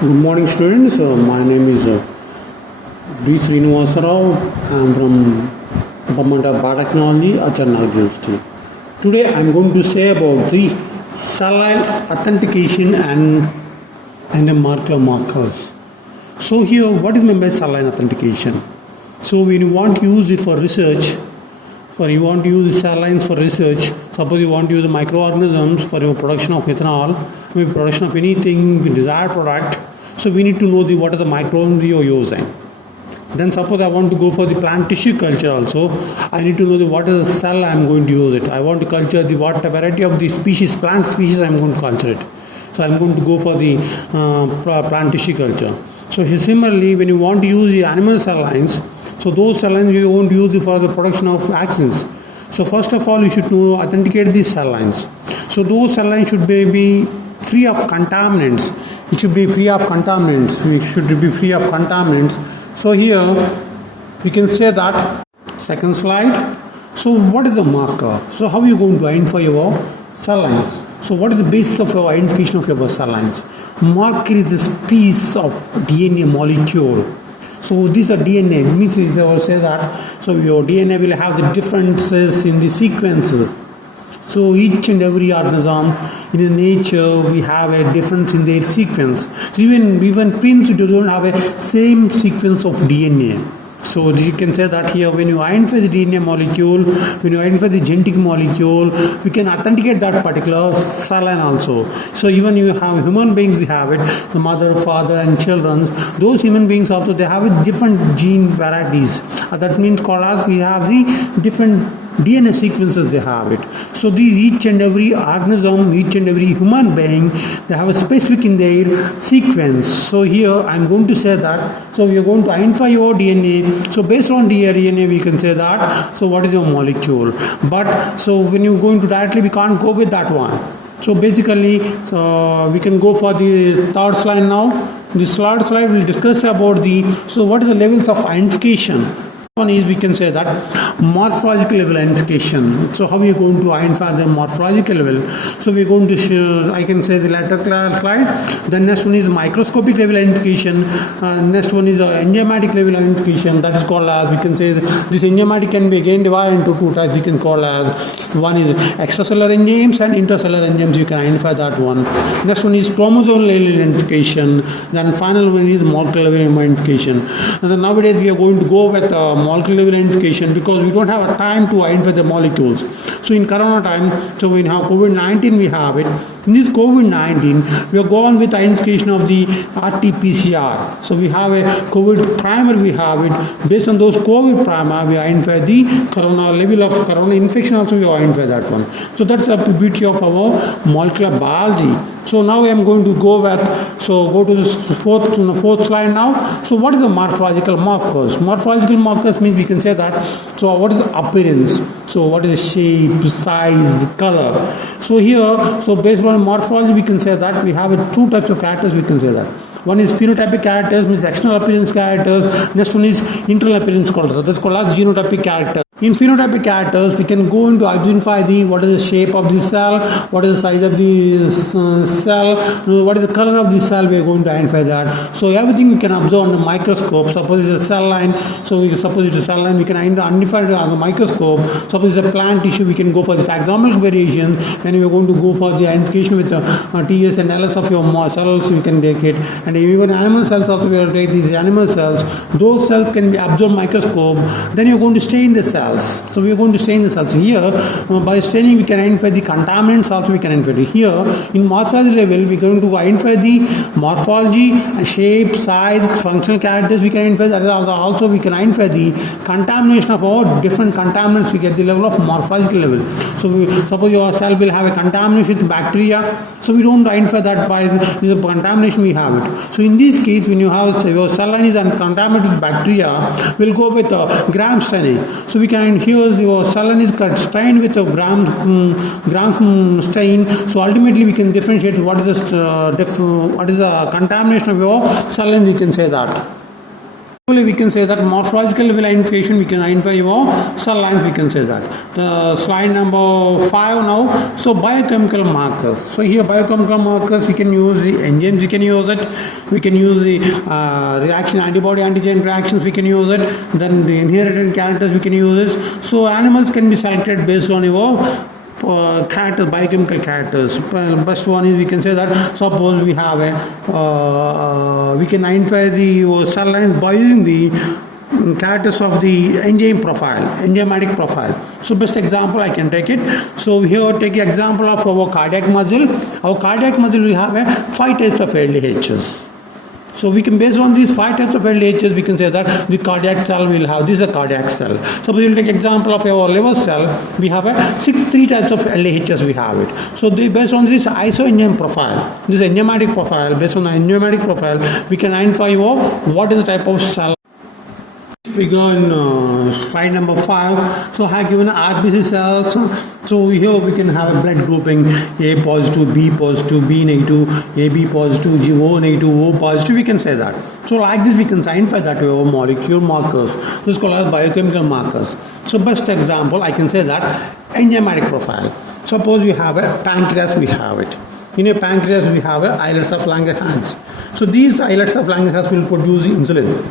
Good morning, students. My name is D. Srinivasa Rao. I am from Department of Biotechnology, Acharya University. Today, I am going to say about the saline authentication and the molecular markers. So here, what is meant by saline authentication? So when you want to use it for research, or you want to use salines for research, suppose you want to use the microorganisms for your production of ethanol, maybe production of anything, desired product, so we need to know what are the microorganisms you are using. Then suppose I want to go for the plant tissue culture also, I need to know what is the cell I am going to use it. I want to culture what variety of the species, plant species I am going to culture it. So I am going to go for the plant tissue culture. So similarly, when you want to use the animal cell lines, so those cell lines you won't use for the production of vaccines. So first of all, you should know authenticate these cell lines. So those cell lines should be free of contaminants. It should be free of contaminants. It should be free of contaminants. So here we can say that. Second slide. So what is the marker? So how are you going to identify your cell lines? So what is the basis of your identification of your cell lines? Marker is this piece of DNA molecule. So these are DNA. It means I will say that. So your DNA will have the differences in the sequences. So each and every organism in the nature we have a difference in their sequence. Even twins don't have a same sequence of DNA. So you can say that here when you identify the DNA molecule, when you identify the genetic molecule, we can authenticate that particular cell line also. So even you have human beings, we have it, the mother, father and children. Those human beings also, they have different gene varieties. That means called as we have the different DNA sequences they have it. So each and every organism, each and every human being, they have a specific in their sequence. So here I am going to say that. So we are going to identify your DNA. So based on the DNA we can say that. So what is your molecule? But so when you are going to directly, we can't go with that one. So basically we can go for the third slide now. This third slide will discuss about so what is the levels of identification. One is we can say that morphological level identification. So how are you going to identify the morphological level? So we are going to show, I can say the latter slide. The next one is microscopic level identification. Next one is enzymatic level identification. That is called as, we can say this enzymatic can be again divided into two types. We can call as, one is extracellular enzymes and intracellular enzymes. You can identify that one. Next one is chromosome level identification. Then final one is molecular level identification. And then nowadays we are going to go with molecular level identification because we don't have a time to identify the molecules. So in corona time, so we have COVID-19 we have it. In this COVID-19, we are going with identification of the RT-PCR. So we have a COVID primer, we have it. Based on those COVID primer, we identify the corona level of corona infection also we identify that one. So that's the beauty of our molecular biology. So now I am going to go to the fourth slide now. So what is the morphological markers? Morphological markers means we can say that. So what is the appearance? So what is the shape, size, color? So here, so based on morphology, we can say that we have two types of characters. We can say that. One is phenotypic characters, means external appearance characters. Next one is internal appearance characters. That's called as genotypic characters. In phenotypic characters, we can go into identify what is the shape of the cell, what is the size of the cell, what is the color of the cell. We are going to identify that. So everything we can observe on the microscope. Suppose it's a cell line. So suppose it's a cell line, we can identify it on the microscope. Suppose it's a plant tissue, we can go for the taxonomic variation. When we are going to go for the identification with the TS and LS of your cells, we can take it. And even animal cells also, we will take these animal cells. Those cells can be observed microscope. Then you are going to stain the cells. So we are going to stain the cells. Here, by staining, we can identify the contaminants also. We can identify. Here, in morphology level, we are going to identify the morphology, shape, size, functional characters. We can identify that. Also, we can identify the contamination of all different contaminants. We get the level of morphological level. So suppose your cell will have a contamination with bacteria. So we don't identify that by the contamination we have it. So in this case, when you have your cell line is contaminated with bacteria, we'll go with gram staining. So we can here your cell line is stained with a gram stain. So ultimately we can differentiate what is the contamination of your cell line. We can say that. We can say that morphological identification, we can identify your cell lines, we can say that. Slide number 5 now. So biochemical markers. So here biochemical markers, we can use the enzymes, we can use it. We can use the reaction, antibody antigen reactions, we can use it. Then the inherited characters, we can use it. So animals can be selected based on your characters, biochemical characters. Best one is we can say that suppose we have a we can identify the cell lines by using the characters of the enzyme profile, enzymatic profile. So best example I can take it. So here take example of our cardiac muscle. Our cardiac muscle will have 5 types of LDHs. So we can, based on these 5 types of LDHs, we can say that the cardiac cell will have, this is a cardiac cell. Suppose we will take example of our liver cell, we have 3 types of LDHs we have it. So based on this isoenzyme profile, this enzymatic profile, based on the enzymatic profile, we can identify what is the type of cell. Figure in slide number 5. So I have given RBC cells. So here we can have a blood grouping A positive, B positive, B negative, AB positive, O negative, O positive. We can say that. So like this we can identify that our molecule markers. This is called as biochemical markers. So best example I can say that enzymatic profile. Suppose we have a pancreas, we have it. In a pancreas we have a islets of Langerhans. So these islets of Langerhans will produce insulin.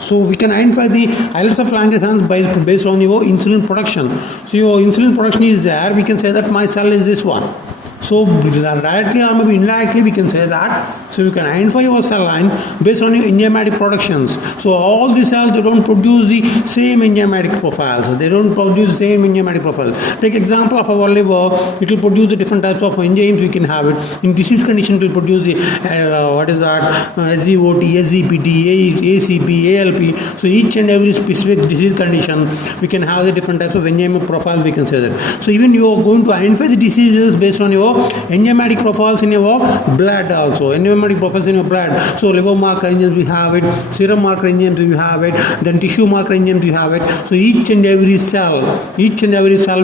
So we can identify the islets of Langerhans based on your insulin production. So your insulin production is there, we can say that my cell is this one. So directly or maybe indirectly we can say that. So you can identify your cell line based on your enzymatic productions. So all the cells, they don't produce the same enzymatic profiles. So they don't produce the same enzymatic profile. Take example of our liver, it will produce the different types of enzymes we can have it. In disease condition, it will produce the SGOT, SGPT, ACP, ALP. So each and every specific disease condition, we can have the different types of enzyme profiles, we can say that. So even you are going to identify the diseases based on your enzymatic profiles in your blood also. Enzymatic profiles in your blood. So liver marker enzymes we have it, serum marker enzymes we have it, then tissue marker enzymes we have it. So each and every cell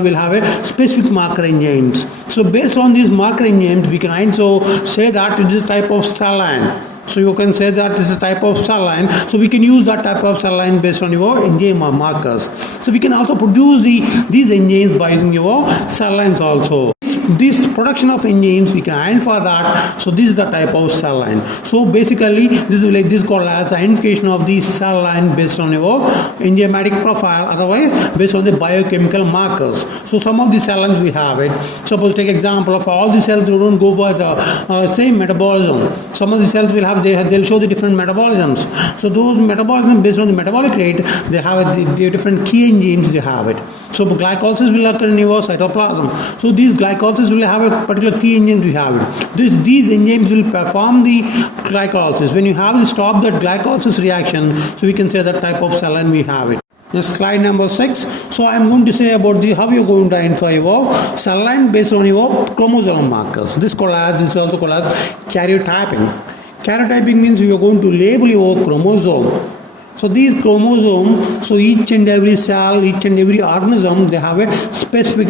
will have a specific marker enzymes. So based on these marker enzymes, we can also say that it is a type of cell line. So you can say that this is a type of cell line. So we can use that type of cell line based on your enzyme markers. So we can also produce these enzymes by using your cell lines also. This production of enzymes we can identify that. So this is the type of cell line. So basically this is called as identification of the cell line based on your enzymatic profile, otherwise based on the biochemical markers. So some of the cell lines we have it. Suppose take example of all the cells, they don't go by the same metabolism. Some of the cells will have they'll show the different metabolisms. So those metabolisms based on the metabolic rate, they have the different key enzymes they have it. So glycolysis will occur in your cytoplasm. So these glycolysis will have a particular key enzymes we have it. These enzymes will perform the glycolysis. When you have to stop that glycolysis reaction, so we can say that type of cell line we have it. Just slide number 6. So I am going to say about how you are going to identify your cell line based on your chromosomal markers. This is also called as karyotyping. Karyotyping means you are going to label your chromosome. So these chromosomes, so each and every cell, each and every organism, they have a specific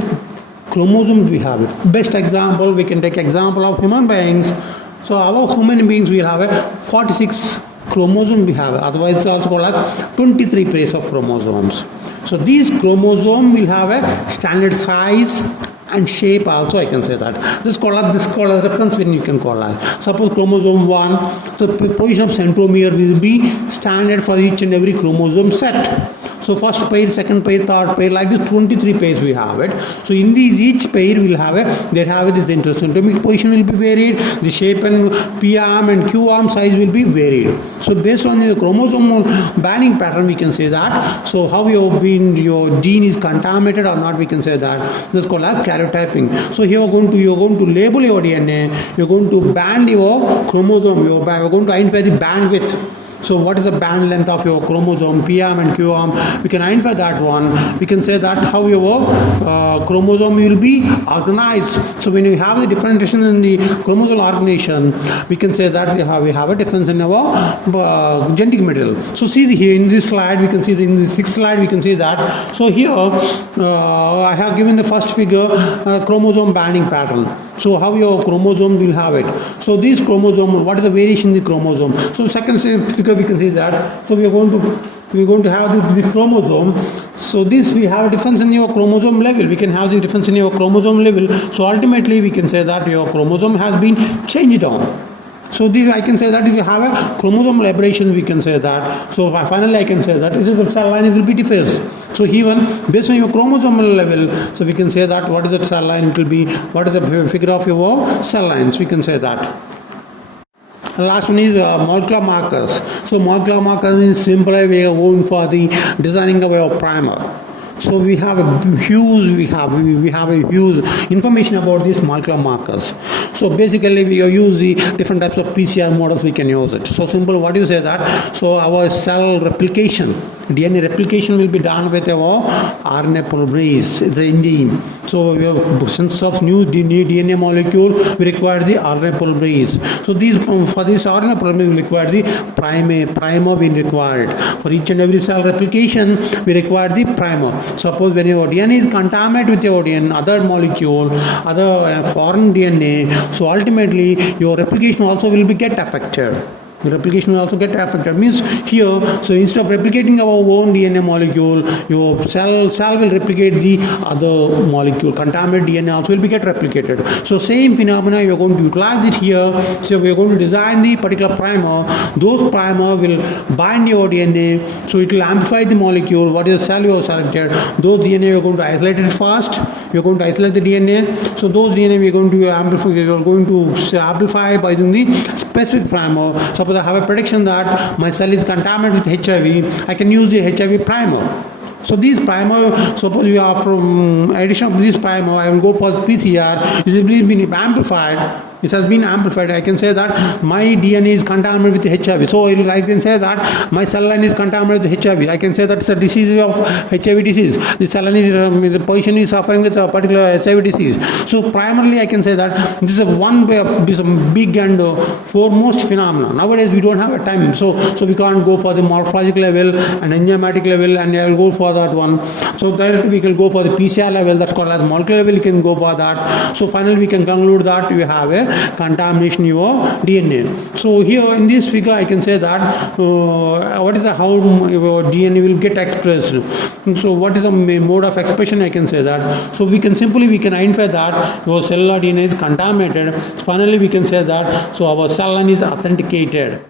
chromosome we have it. Best example, we can take example of human beings. So our human beings will have a 46 chromosome we have. Otherwise it's also called as 23 pairs of chromosomes. So these chromosomes will have a standard size and shape also, I can say that. This is called a reference when you can call that. Suppose chromosome 1, the position of centromere will be standard for each and every chromosome set. So first pair, second pair, third pair, like this 23 pairs we have it. So in each pair will have this intercentromic position will be varied, the shape and P arm and Q arm size will be varied. So based on the chromosomal banding pattern, we can say that. So how your gene is contaminated or not, we can say that. This is called as karyotyping. So here you're going to label your DNA, you're going to band your chromosome, you're going to identify the bandwidth. So what is the band length of your chromosome, P arm and Q arm? We can identify that one. We can say that how your chromosome will be organized. So when you have the differentiation in the chromosomal organization, we can say that we have a difference in our genetic material. So see here in this slide, we can see in the 6th slide, we can see that. So here I have given the first figure chromosome banding pattern. So how your chromosome will have it. So this chromosome, what is the variation in the chromosome? So second figure we can see that. So we're going to have the chromosome. So this we have a difference in your chromosome level. We can have the difference in your chromosome level. So ultimately we can say that your chromosome has been changed on. So this I can say that if you have a chromosomal aberration, we can say that. So finally I can say that this cell line will be different. So even based on your chromosomal level, so we can say that what is the cell line, it will be what is the figure of your cell lines, we can say that. The last one is molecular markers. So molecular markers is simpler way of going for the designing of our primer. So we have a huge information about these molecular markers. So basically we use the different types of PCR models, we can use it. So simple, what do you say that? So our cell replication, DNA replication will be done with our RNA polymerase, the enzyme. So we have since of new DNA molecule, we require the RNA polymerase. So these for this RNA polymerase we require the primer being required. For each and every cell replication, we require the primer. Suppose when your DNA is contaminated with your DNA, other molecule, other foreign DNA, so ultimately your replication also will be get affected. The replication will also get affected. Means here, so instead of replicating our own DNA molecule, your cell will replicate the other molecule. Contaminated DNA also will be get replicated. So same phenomena you are going to utilize it here. So we are going to design the particular primer. Those primer will bind your DNA. So it will amplify the molecule. What is the cell you have selected? Those DNA you are going to isolate it first. You are going to isolate the DNA. So those DNA we are going to amplify. We are going to amplify by using the specific primer. Suppose I have a prediction that my cell is contaminated with HIV, I can use the HIV primer. So these primer, suppose you are from addition of this primer, I will go for PCR. This has been amplified. It has been amplified. I can say that my DNA is contaminated with HIV. So I can say that my cell line is contaminated with HIV. I can say that it's a disease of HIV disease. The cell line is, the patient is suffering with a particular HIV disease. So primarily I can say that this is one way of this big and foremost phenomenon. Nowadays we don't have a time. So we can't go for the morphological level and enzymatic level, and I will go for that one. So directly we can go for the PCR level, that's called as molecular level, you can go for that. So finally we can conclude that you have a contamination in your DNA. So here in this figure I can say that what is the how your DNA will get expressed. So what is the mode of expression, I can say that. So we can identify that your cellular DNA is contaminated. Finally we can say that so our cell line is authenticated.